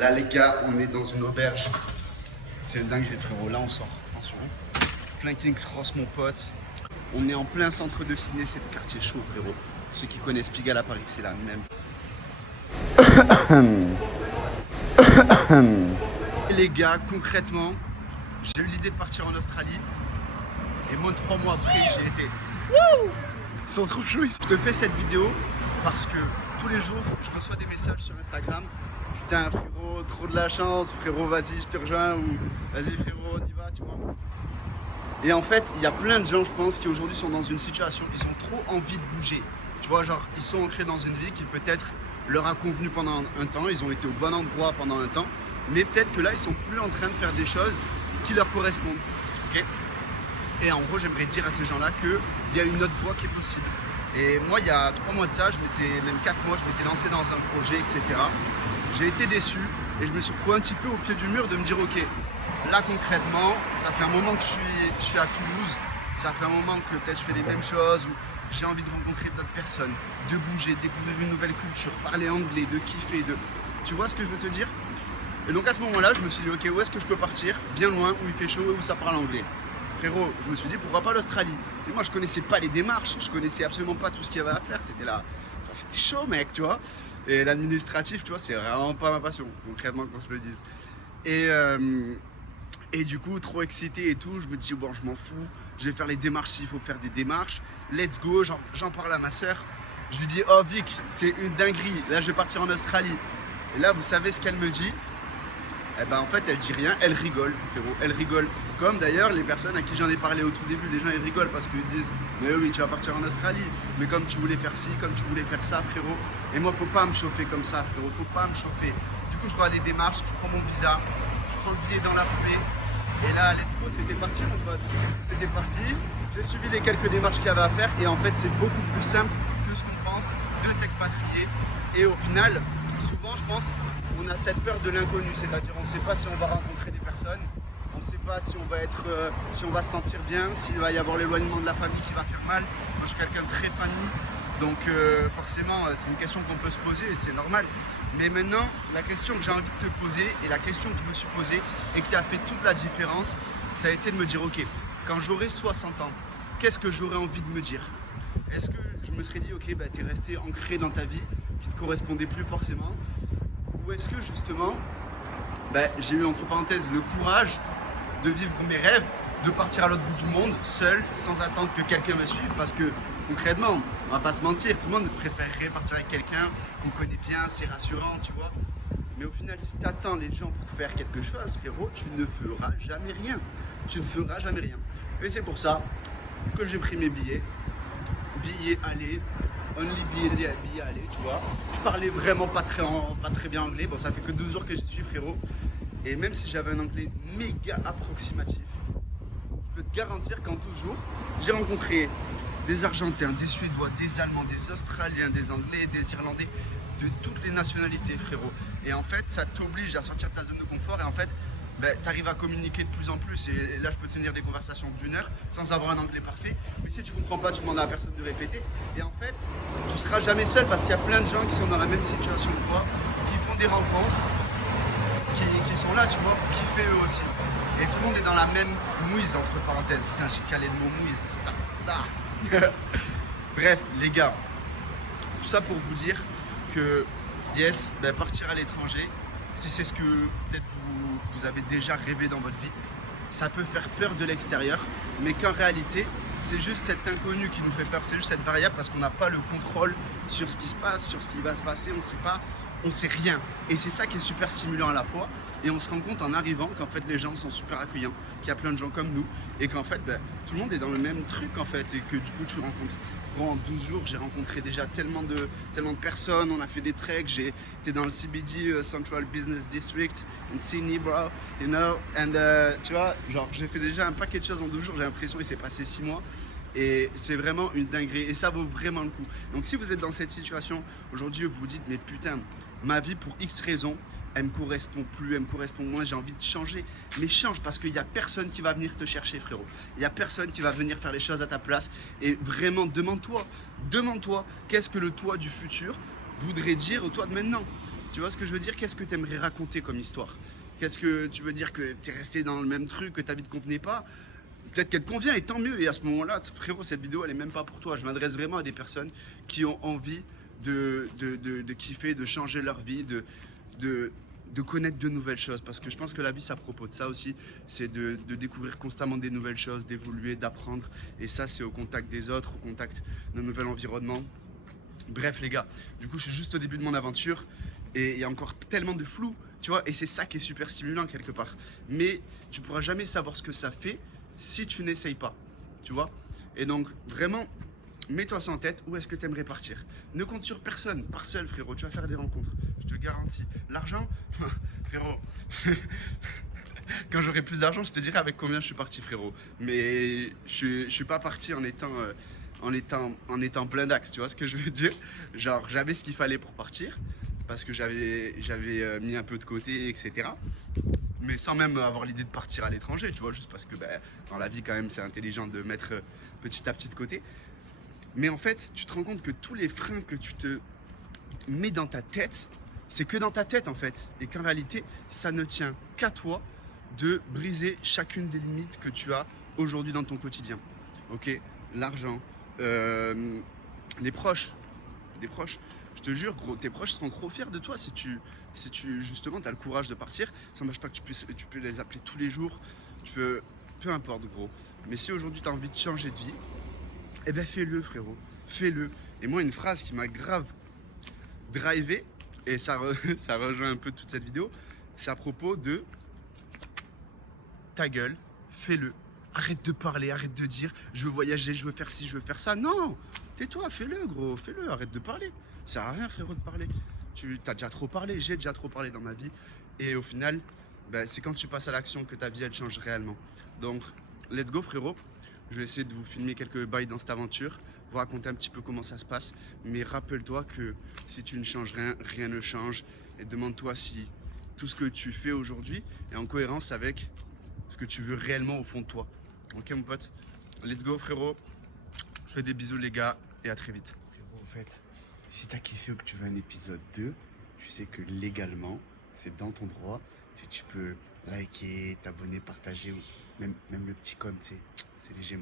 Là les gars, on est dans une auberge. C'est une dinguerie frérot, là on sort. Attention. Plein King's Cross mon pote. On est en plein centre de ciné, c'est le quartier chaud frérot. Ceux qui connaissent Pigalle à Paris, c'est la même. Les gars, concrètement, j'ai eu l'idée de partir en Australie. Et moins de 3 mois après, j'y étais. Wouh! Ils sont trop chauds ici. Je te fais cette vidéo parce que tous les jours, je reçois des messages sur Instagram. Putain frérot, trop de la chance, frérot vas-y je te rejoins ou vas-y frérot on y va, tu vois. Et en fait, il y a plein de gens je pense qui aujourd'hui sont dans une situation, ils ont trop envie de bouger. Tu vois, genre ils sont ancrés dans une vie qui peut-être leur a convenu pendant un temps, ils ont été au bon endroit pendant un temps, mais peut-être que là ils sont plus en train de faire des choses qui leur correspondent. Okay. Et en gros, j'aimerais dire à ces gens-là qu'il y a une autre voie qui est possible. Et moi, il y a 3 mois de ça, même 4 mois, je m'étais lancé dans un projet, etc. J'ai été déçu et je me suis retrouvé un petit peu au pied du mur de me dire ok, là concrètement, ça fait un moment que je suis à Toulouse, ça fait un moment que peut-être je fais les mêmes choses, ou j'ai envie de rencontrer d'autres personnes, de bouger, de découvrir une nouvelle culture, parler anglais, de kiffer, Tu vois ce que je veux te dire? Et donc à ce moment-là, je me suis dit ok, où est-ce que je peux partir? Bien loin, où il fait chaud et où ça parle anglais. Frérot, je me suis dit pourquoi pas l'Australie. Et moi je connaissais pas les démarches, je connaissais absolument pas tout ce qu'il y avait à faire, c'était là. C'était chaud mec, tu vois. Et l'administratif, tu vois, c'est vraiment pas ma passion, concrètement qu'on se le dise. Et du coup, trop excité et tout, je me dis bon, je m'en fous, je vais faire les démarches s'il faut faire des démarches. Let's go, j'en parle à ma soeur. Je lui dis oh Vic, c'est une dinguerie, là je vais partir en Australie. Et là, vous savez ce qu'elle me dit? Eh ben en fait, elle dit rien, elle rigole, frérot, elle rigole. Comme d'ailleurs les personnes à qui j'en ai parlé au tout début, les gens ils rigolent parce qu'ils disent mais oui tu vas partir en Australie, mais comme tu voulais faire ci, comme tu voulais faire ça frérot, et moi faut pas me chauffer comme ça frérot, faut pas me chauffer. Du coup je crois les démarches, je prends mon visa, je prends le billet dans la foulée, et là let's go, c'était parti mon pote, c'était parti, j'ai suivi les quelques démarches qu'il y avait à faire, et en fait c'est beaucoup plus simple que ce qu'on pense de s'expatrier, et au final, souvent je pense, on a cette peur de l'inconnu, c'est-à-dire on ne sait pas si on va rencontrer des personnes, on ne sait pas si on va se sentir bien, s'il va y avoir l'éloignement de la famille qui va faire mal. Moi je suis quelqu'un de très famille, donc forcément c'est une question qu'on peut se poser et c'est normal. Mais maintenant, la question que j'ai envie de te poser et la question que je me suis posée et qui a fait toute la différence, ça a été de me dire ok, quand j'aurai 60 ans, qu'est-ce que j'aurais envie de me dire? Est-ce que je me serais dit ok, bah, t'es resté ancré dans ta vie qui ne te correspondait plus forcément? Ou est-ce que justement, j'ai eu entre parenthèses le courage de vivre mes rêves, de partir à l'autre bout du monde, seul, sans attendre que quelqu'un me suive, parce que concrètement, on va pas se mentir, tout le monde préférerait partir avec quelqu'un qu'on connaît bien, c'est rassurant, tu vois. Mais au final, si tu attends les gens pour faire quelque chose, frérot, tu ne feras jamais rien. Tu ne feras jamais rien. Et c'est pour ça que j'ai pris mes billets aller, only billet aller, tu vois. Je parlais vraiment pas très bien anglais. Bon, ça fait que 2 jours que j'y suis, frérot. Et même si j'avais un anglais méga approximatif, je peux te garantir qu'en 12 jours, j'ai rencontré des Argentins, des Suédois, des Allemands, des Australiens, des Anglais, des Irlandais, de toutes les nationalités, frérot. Et en fait, ça t'oblige à sortir de ta zone de confort et en fait, tu arrives à communiquer de plus en plus. Et là, je peux tenir des conversations d'1 heure sans avoir un anglais parfait. Mais si tu comprends pas, tu demandes à la personne de répéter. Et en fait, tu seras jamais seul parce qu'il y a plein de gens qui sont dans la même situation que toi, qui font des rencontres, qui sont là, tu vois, pour kiffer eux aussi. Et tout le monde est dans la même mouise, entre parenthèses. Putain, j'ai calé le mot mouise. Bref, les gars, tout ça pour vous dire que, yes, partir à l'étranger, si c'est ce que peut-être vous avez déjà rêvé dans votre vie, ça peut faire peur de l'extérieur, mais qu'en réalité, c'est juste cet inconnu qui nous fait peur, c'est juste cette variable parce qu'on n'a pas le contrôle sur ce qui se passe, sur ce qui va se passer, on ne sait pas, on sait rien. Et c'est ça qui est super stimulant à la fois. Et on se rend compte en arrivant qu'en fait les gens sont super accueillants, qu'il y a plein de gens comme nous et qu'en fait tout le monde est dans le même truc en fait et que du coup tu rencontres. Bon, en 12 jours, j'ai rencontré déjà tellement de personnes, on a fait des treks, j'ai été dans le CBD, Central Business District, in Sydney, bro, you know, and tu vois, genre j'ai fait déjà un paquet de choses en 12 jours, j'ai l'impression qu'il s'est passé 6 mois. Et c'est vraiment une dinguerie et ça vaut vraiment le coup. Donc si vous êtes dans cette situation, aujourd'hui vous vous dites mais putain, ma vie pour X raisons, elle me correspond plus, elle me correspond moins, j'ai envie de changer. Mais change parce qu'il n'y a personne qui va venir te chercher frérot. Il n'y a personne qui va venir faire les choses à ta place. Et vraiment demande-toi, qu'est-ce que le toi du futur voudrait dire au toi de maintenant. Tu vois ce que je veux dire? Qu'est-ce que tu aimerais raconter comme histoire? Qu'est-ce que tu veux dire, que tu es resté dans le même truc, que ta vie ne te convenait pas? Peut-être qu'elle te convient et tant mieux. Et à ce moment-là, frérot, cette vidéo, elle est même pas pour toi. Je m'adresse vraiment à des personnes qui ont envie de kiffer, de changer leur vie, de, de connaître de nouvelles choses. Parce que je pense que la vie, c'est à propos de ça aussi. C'est de découvrir constamment des nouvelles choses, d'évoluer, d'apprendre. Et ça, c'est au contact des autres, au contact d'un nouvel environnement. Bref, les gars, du coup, je suis juste au début de mon aventure et il y a encore tellement de flou, tu vois, et c'est ça qui est super stimulant quelque part. Mais tu pourras jamais savoir ce que ça fait si tu n'essayes pas, tu vois. Et donc, vraiment, mets-toi ça en tête, où est-ce que tu aimerais partir? Ne compte sur personne, pars seul, frérot, tu vas faire des rencontres, je te garantis. L'argent, frérot, quand j'aurai plus d'argent, je te dirai avec combien je suis parti, frérot. Mais je suis pas parti en étant plein d'axes, tu vois ce que je veux dire? Genre, j'avais ce qu'il fallait pour partir, parce que j'avais mis un peu de côté, etc. Mais sans même avoir l'idée de partir à l'étranger, tu vois, juste parce que dans la vie, quand même, c'est intelligent de mettre petit à petit de côté. Mais en fait, tu te rends compte que tous les freins que tu te mets dans ta tête, c'est que dans ta tête, en fait. Et qu'en réalité, ça ne tient qu'à toi de briser chacune des limites que tu as aujourd'hui dans ton quotidien. Ok? L'argent, les proches, des proches. Je te jure, gros, tes proches seront trop fiers de toi si tu justement, as le courage de partir. Ça n'empêche pas que tu peux les appeler tous les jours. Peu importe, gros. Mais si aujourd'hui tu as envie de changer de vie, eh ben fais-le, frérot. Fais-le. Et moi, une phrase qui m'a grave drivé, et ça rejoint un peu toute cette vidéo, c'est à propos de ta gueule, fais-le. Arrête de parler, arrête de dire je veux voyager, je veux faire ci, je veux faire ça. Non, tais-toi, fais-le, gros, fais-le, arrête de parler. Ça sert à rien, frérot, de parler. Tu as déjà trop parlé, j'ai déjà trop parlé dans ma vie. Et au final, c'est quand tu passes à l'action que ta vie, elle change réellement. Donc, let's go, frérot. Je vais essayer de vous filmer quelques bails dans cette aventure, vous raconter un petit peu comment ça se passe. Mais rappelle-toi que si tu ne changes rien, rien ne change. Et demande-toi si tout ce que tu fais aujourd'hui est en cohérence avec ce que tu veux réellement au fond de toi. Ok, mon pote? Let's go, frérot. Je fais des bisous, les gars, et à très vite. Frérot, en fait, si t'as kiffé ou que tu veux un épisode 2, tu sais que légalement, c'est dans ton droit. Si tu peux liker, t'abonner, partager, ou même le petit com, c'est léger.